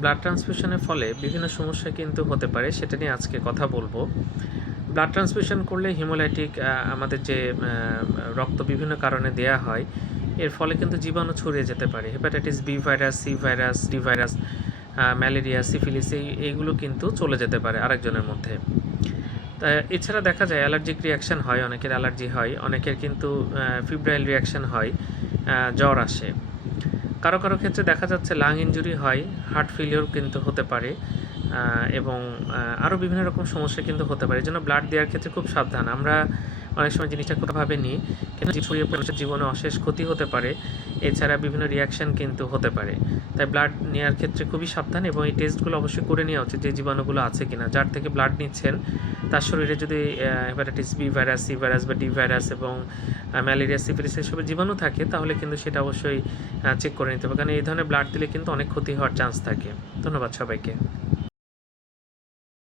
Blood ট্রান্সফিউশনের ফলে বিভিন্ন সমস্যা কিন্তু হতে পারে, সেটা নিয়ে আজকে কথা বলবো। ব্লাড ট্রান্সফিউশন করলে হিমোলাইটিক আমাদের যে রক্ত বিভিন্ন কারণে দেয়া হয়, এর ফলে কিন্তু জীবাণু ছড়িয়ে যেতে পারে। Hepatitis B virus, C virus, D virus, malaria, syphilis এইগুলো কিন্তু চলে যেতে পারে আরেকজনের মধ্যে। তা এছাড়া দেখা যায় অ্যালার্জিক রিয়াকশান হয়, অনেকের অ্যালার্জি হয়, অনেকের কিন্তু ফিব্রাইল রিয়াকশান হয়, জ্বর আসে। কারো কারো ক্ষেত্রে দেখা যাচ্ছে লাং ইনজুরি হয়, হার্ট ফেলিওর কিন্তু হতে পারে, এবং আরও বিভিন্ন রকম সমস্যা কিন্তু হতে পারে। এই জন্য ব্লাড দেওয়ার ক্ষেত্রে খুব সাবধান। আমরা অনেক সময় জিনিসটা কোনোভাবে নিই, কিন্তু ছড়িয়ে মানুষের জীবনে অশেষ ক্ষতি হতে পারে। এছাড়া বিভিন্ন রিয়াকশান কিন্তু হতে পারে। তাই ব্লাড নেওয়ার ক্ষেত্রে খুবই সাবধান, এবং এই টেস্টগুলো অবশ্যই করে নেওয়া উচিত যে জীবাণুগুলো আছে কিনা। যার থেকে ব্লাড নিচ্ছেন তার শরীরে যদি hepatitis B virus, C virus বা ডি ভাইরাস এবং ম্যালেরিয়া, সিফিলিস এসবের জীবাণু থাকে, তাহলে কিন্তু সেটা অবশ্যই চেক করে নিতে হবে, কারণ এই ধরনের ব্লাড দিলে কিন্তু অনেক ক্ষতি হওয়ার চান্স থাকে। ধন্যবাদ সবাইকে।